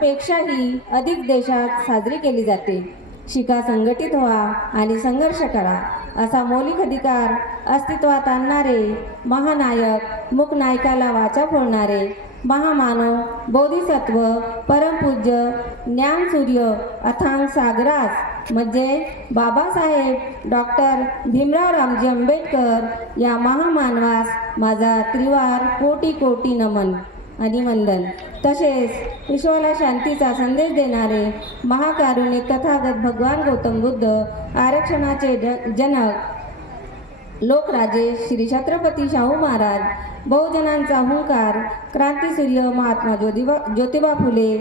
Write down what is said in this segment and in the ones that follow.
पेक्षाही अधिक देशात साजरी केली जाते. शिका, संघटित व्हा आणि संघर्ष करा असा मौलिक अधिकार अस्तित्वात आणणारे महानायक, मूकनायकाला वाचा फोडणारे महामानव, बोधिसत्व, परमपूज्य ज्ञानसूर्य अथांग सागरास म्हणजे बाबासाहेब डॉक्टर भीमराव रामजी आंबेडकर या महामानवास माझा त्रिवार कोटी कोटी नमन आणि वंदन. तसेच विश्वाला शांतीचा संदेश देणारे महाकारुणिक तथागत भगवान गौतम बुद्ध, आरक्षणाचे जनक लोकराजे श्री छत्रपती शाहू महाराज, बहुजनांचा हुंकार क्रांतीसूर्य महात्मा ज्योतिबा फुले,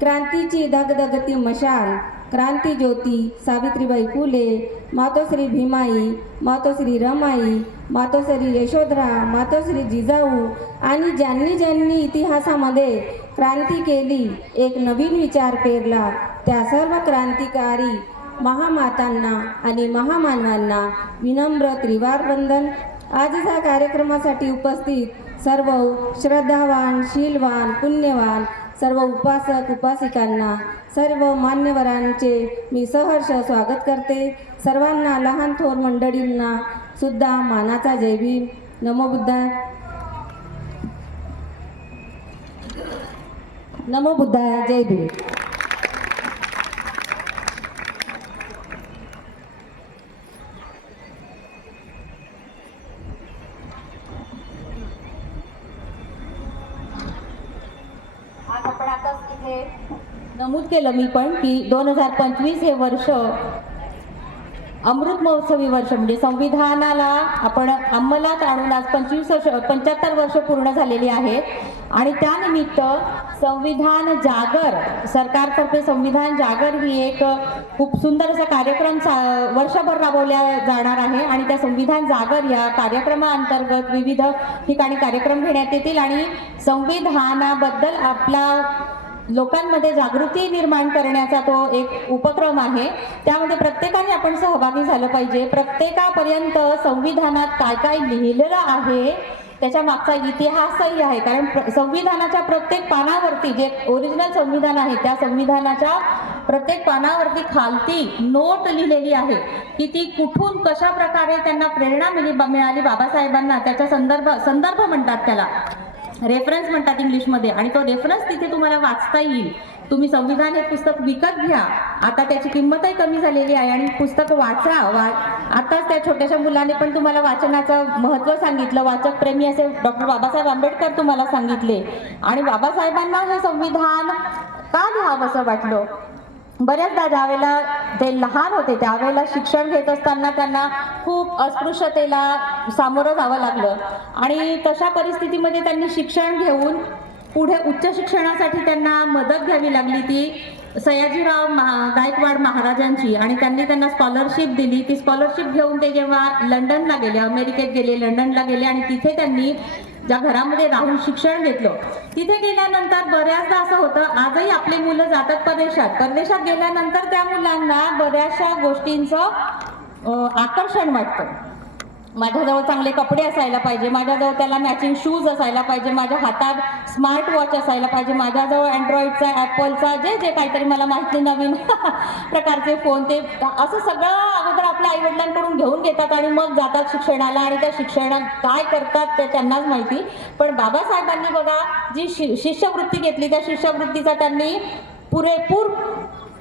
क्रांतीची धगधगती मशाल क्रांती ज्योती सावित्रीबाई फुले, मातोश्री भीमाई, मातोश्री रमाई, मातोश्री यशोधरा, मातोश्री जिजाऊ आणि ज्यांनी ज्यांनी इतिहासामध्ये क्रांती केली, एक नवीन विचार पेरला, त्या सर्व क्रांतिकारी महामातांना आणि महामानवांना विनम्र त्रिवार वंदन. आजच्या कार्यक्रमासाठी उपस्थित सर्व श्रद्धावान, शीलवान, पुण्यवान सर्व उपासक उपासिकांना, सर्व मान्यवरांचे मी सहर्ष स्वागत करते. सर्वांना, लहान थोर मंडळींना सुद्धा मानाचा जय भीम. नमो बुद्धाय. नमो बुद्धाय. जय भीम. नमूद केलं मी पण की 2025 हे वर्ष अमृत महोत्सवी वर्ष, म्हणजे संविधानाला आपण अंमलात आणून आज 75 वर्ष पूर्ण झालेली आहेत. आणि त्यानिमित्त संविधान जागर, सरकारतर्फे संविधान जागर ही एक खूप सुंदर असा कार्यक्रम वर्षभर राबवल्या जाणार आहे. आणि त्या संविधान जागर या कार्यक्रमाअंतर्गत विविध ठिकाणी कार्यक्रम घेण्यात येतील आणि संविधानाबद्दल आपला लोकांमध्ये जागृती निर्माण करण्याचा तो एक उपक्रम आहे. त्यामध्ये प्रत्येकाने आपण सहभागी झालं पाहिजे. प्रत्येकापर्यंत संविधानात काय काय लिहिलेलं आहे त्याच्या मागचा इतिहासही आहे. कारण संविधानाच्या प्रत्येक पानावरती, जे ओरिजिनल संविधान आहे त्या संविधानाच्या प्रत्येक पानावरती खालती नोट लिहिलेली आहे की ती कुठून कशा प्रकारे त्यांना प्रेरणा मिळाली बाबासाहेबांना. त्याचा संदर्भ म्हणतात, त्याला रेफरन्स म्हणतात इंग्लिशमध्ये. आणि तो रेफरन्स तिथे तुम्हाला वाचता येईल. तुम्ही संविधान हे पुस्तक विकत घ्या. आता त्याची किंमतही कमी झालेली आहे आणि पुस्तक वाचा. आताच त्या छोट्याशा मुलाने पण तुम्हाला वाचनाचं महत्त्व सांगितलं. वाचक प्रेमी असे डॉक्टर बाबासाहेब आंबेडकर तुम्हाला सांगितले. आणि बाबासाहेबांना हे संविधान का लिहावं असं वाटलं? बऱ्याचदा ज्यावेळेला ते लहान होते त्यावेळेला शिक्षण घेत असताना त्यांना खूप अस्पृश्यतेला सामोरं जावं लागलं आणि तशा परिस्थितीमध्ये त्यांनी शिक्षण घेऊन पुढे उच्च शिक्षणासाठी त्यांना मदत घ्यावी लागली ती सयाजीराव गायकवाड महाराजांची. आणि त्यांनी त्यांना स्कॉलरशिप दिली. ती स्कॉलरशिप घेऊन ते जेव्हा लंडनला गेले, अमेरिकेत गेले, लंडनला गेले आणि तिथे त्यांनी ज्या घरामध्ये राहून शिक्षण घेतलं, तिथे गेल्यानंतर बऱ्याचदा असं होतं, आजही आपली मुलं जातात परदेशात गेल्यानंतर त्या मुलांना बऱ्याचशा गोष्टींचं आकर्षण वाटतं. माझ्याजवळ चांगले कपडे असायला पाहिजे, माझ्याजवळ त्याला मॅचिंग शूज असायला पाहिजे, माझ्या हातात स्मार्ट वॉच असायला पाहिजे, माझ्याजवळ अँड्रॉइडचा, ॲपलचा जे काहीतरी मला माहिती नवीन प्रकारचे फोन, ते असं सगळं अगोदर आपल्या आईवडिलांकडून घेऊन घेतात आणि मग जातात शिक्षणाला. आणि त्या शिक्षणात काय करतात ते त्यांनाच माहिती. पण बाबासाहेबांनी बघा जी शिष्यवृत्ती घेतली, त्या शिष्यवृत्तीचा त्यांनी पुरेपूर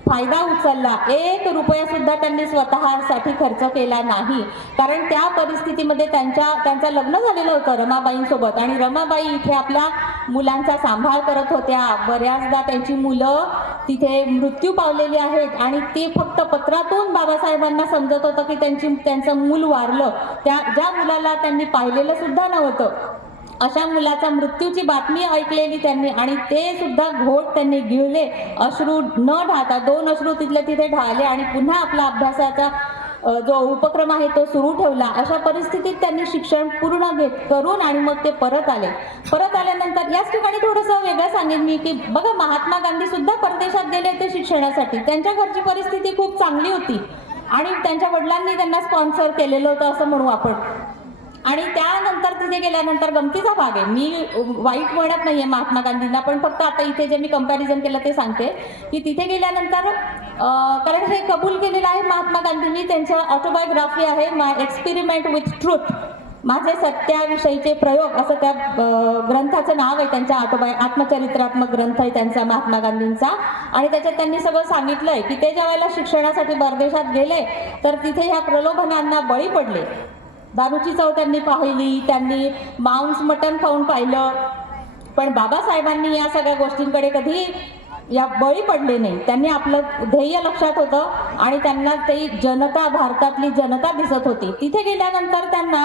फायदा उचलला. 1 रुपया सुद्धा त्यांनी स्वतःसाठी खर्च केला नाही. कारण त्या परिस्थितीमध्ये त्यांचं लग्न झालेलं होतं रमाबाईंसोबत आणि रमाबाई इथे आपल्या मुलांचा सांभाळ करत होत्या. बऱ्याचदा त्यांची मुलं तिथे मृत्यू पावलेली आहेत आणि ते फक्त पत्रातून बाबासाहेबांना समजत होतं की त्यांचं मूल वारलं. ज्या मुलाला त्यांनी पाहिलेलं सुद्धा नव्हतं, अशा मुलाचा मृत्यूची बातमी ऐकलेली त्यांनी आणि ते सुद्धा घोट त्यांनी गिळले. अश्रू न ढाळता 2 अश्रू तिथे ढाळले आणि पुन्हा आपला अभ्यासाचा जो उपक्रम आहे तो सुरू ठेवला. अशा परिस्थितीत त्यांनी शिक्षण पूर्ण करून आणि मग ते परत आल्यानंतर याच ठिकाणी थोडंसं वेगळं सांगेन मी की बघा, महात्मा गांधी सुद्धा परदेशात गेले ते शिक्षणासाठी. त्यांच्या घरची परिस्थिती खूप चांगली होती आणि त्यांच्या वडिलांनी त्यांना स्पॉन्सर केलेलं होतं असं म्हणू आपण. आणि त्यानंतर तिथे गेल्यानंतर गमतीचा भाग आहे, मी वाईट म्हणत नाहीये महात्मा गांधींना, पण फक्त आता इथे जे मी कंपॅरिझन केलं ते सांगते की तिथे गेल्यानंतर कारण हे कबूल केलेलं आहे महात्मा गांधींनी, त्यांच्या ऑटोबायोग्राफी आहे माय एक्सपेरिमेंट विथ ट्रूथ, माझे सत्याविषयीचे प्रयोग असं त्या ग्रंथाचं नाव आहे, त्यांच्या आत्मचरित्रात्मक ग्रंथ आहे त्यांचा महात्मा गांधींचा. आणि त्याच्यात त्यांनी सगळं सांगितलंय की ते ज्या वेळेला शिक्षणासाठी परदेशात गेले तर तिथे ह्या प्रलोभनांना बळी पडले, दारूची चव त्यांनी पाहिली, त्यांनी मांस मटण खाऊन पाहिलं, पण बाबासाहेबांनी या सगळ्या गोष्टींकडे कधी या बळी पडले नाही. त्यांनी आपलं ध्येय लक्षात होतं आणि त्यांना ते जनता, भारतातली जनता दिसत होती. तिथे गेल्यानंतर त्यांना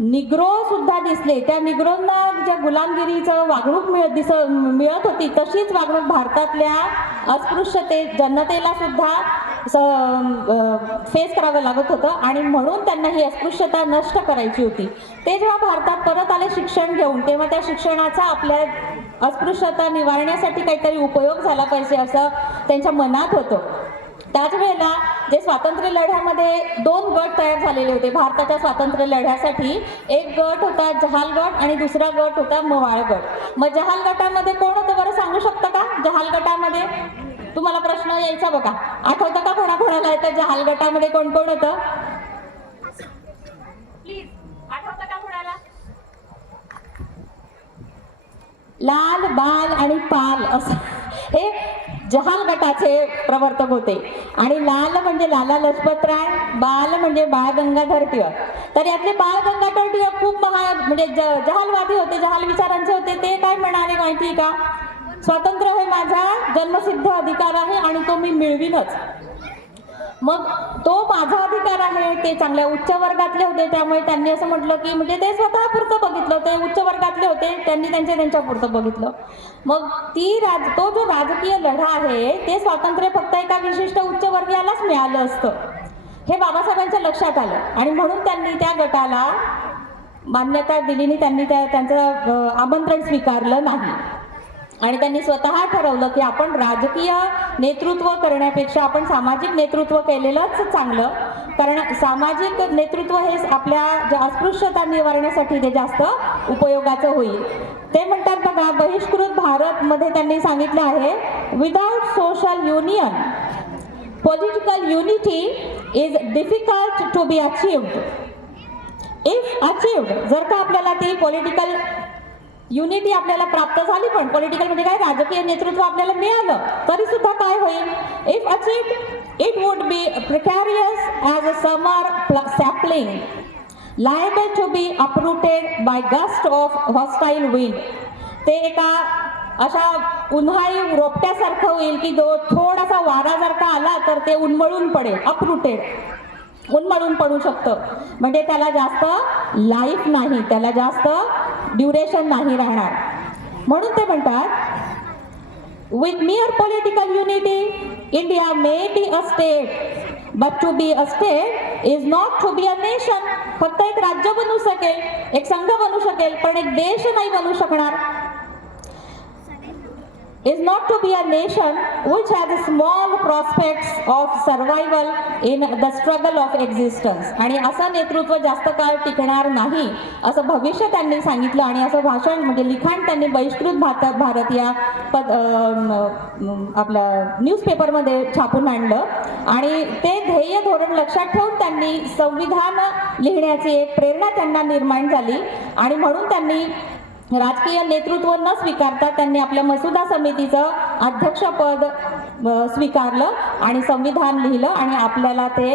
निग्रो सुद्धा दिसले, त्या निग्रोंना ज्या गुलामगिरीचं वागणूक मिळत होती तशीच वागणूक भारतातल्या अस्पृश्यते जनतेला सुद्धा फेस करावं लागत होतं आणि म्हणून त्यांना ही अस्पृश्यता नष्ट करायची होती. ते जेव्हा भारतात परत आले शिक्षण घेऊन, तेव्हा त्या शिक्षणाचा आपल्या अस्पृश्यता निवारण्यासाठी काहीतरी उपयोग झाला पाहिजे असं त्यांच्या मनात होतं. त्याच वेळेला जे स्वातंत्र्य लढ्यामध्ये 2 गट तयार झालेले होते भारताच्या स्वातंत्र्य लढ्यासाठी. एक गट होता जहाल गट आणि दुसरा गट होता मवाळ गट. मग जहाल गटामध्ये कोण होतं बरं सांगू शकता का? जहाल गटामध्ये तुम्हाला प्रश्न यायचा बघा, आठवतं का कोणाकोणाला येतं? जहाल गटामध्ये कोण कोण होतं? प्लीज आठवतं का कोणाला? लाल, बाल आणि पाल असं हे जहाल गटाचे प्रवर्तक होते. आणि लाल म्हणजे लाला लजपतराय, बाल म्हणजे बाळ गंगाधर टिळक. तर यातले बाळ गंगाधर टिळक खूप म्हणजे जहालवादी होते, जहाल विचारांचे होते. ते काय म्हणाले माहिती का? स्वातंत्र्य हे माझा जन्मसिद्ध अधिकार आहे आणि तो मी मिळवीनच. मग तो माझा अधिकार आहे. ते चांगल्या उच्च वर्गातले होते, त्यामुळे त्यांनी असं म्हटलं की म्हणजे ते स्वतः पुरतं बघितलं, ते उच्च वर्गातले होते, त्यांनी त्यांच्या पुरतं बघितलं. मग तो जो राजकीय लढा आहे ते स्वातंत्र्य फक्त एका विशिष्ट उच्च वर्गीयालाच मिळालं असतं, हे बाबासाहेबांच्या लक्षात आलं आणि म्हणून त्यांनी त्या गटाला मान्यता दिली नाही, त्यांनी त्यांचं आमंत्रण स्वीकारलं नाही. आणि त्यांनी स्वतः ठरवलं की आपण राजकीय नेतृत्व करण्यापेक्षा आपण सामाजिक नेतृत्व केलेलंच चांगलं, कारण सामाजिक नेतृत्व हे आपल्या ज्या अस्पृश्यता निवारण्यासाठी ते जास्त उपयोगाचं होईल. ते म्हणतात बघा, बहिष्कृत भारत मध्ये त्यांनी सांगितलं आहे, without social union political unity is difficult to be achieved. If achieved, जर का आपल्याला ती पॉलिटिकल युनिटी आपल्याला प्राप्त झाली, पण पॉलिटिकल म्हणजे काय, राजकीय नेतृत्व आपल्याला मिळालं तरी सुद्धा काय होईल? If achieved it would be precarious as a summer sapling liable to be uprooted by gust of hostile wind. ते एका अशा उन्हाळी रोपट्यासारखं होईल की जो थोडासा वारा जर का आला तर ते उन्मळून पडेल, अपरूटेड, उन्मळून पडू शकतं. म्हणजे त्याला जास्त लाईफ नाही, त्याला जास्त ड्युरेशन नाही राहणार. म्हणून ते म्हणतात, with mere political unity India may be a state, but to be a state is not to be a nation. फक्त एक राज्य बनू शकेल, एक संघ बनू शकेल, पण एक देश नाही बनू शकणार. is not to be a nation which has small prospects of survival in the struggle of existence. आणि असं नेतृत्व जास्त काळ टिकणार नाही असं भविष्य त्यांनी सांगितलं. आणि असं भाषण म्हणजे लिखाण त्यांनी बहिष्कृत भारत या आपल्या न्यूजपेपरमध्ये छापून आणलं. आणि ते ध्येय धोरण लक्षात ठेवून त्यांनी संविधान लिहिण्याची एक प्रेरणा त्यांना निर्माण झाली. आणि म्हणून त्यांनी राजकीय नेतृत्व न स्वीकारता त्यांनी आपल्या मसुदा समितीचं अध्यक्षपद स्वीकारलं आणि संविधान लिहिलं. आणि आपल्याला ते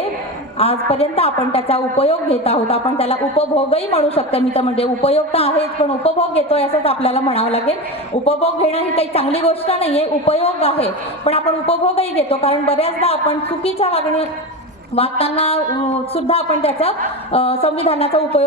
आजपर्यंत आपण त्याचा उपयोग घेत आहोत. आपण त्याला उपभोगही म्हणू शकतो. मी तर म्हणजे उपयोग तर आहेच, पण उपभोग घेतोय असंच आपल्याला म्हणावं लागेल. उपभोग घेणं ही काही चांगली गोष्ट नाहीये, उपयोग आहे, पण आपण उपभोगही घेतो. कारण बऱ्याचदा आपण चुकीच्या वागताना सुद्धा आपण त्याचा संविधानाचा उपयोग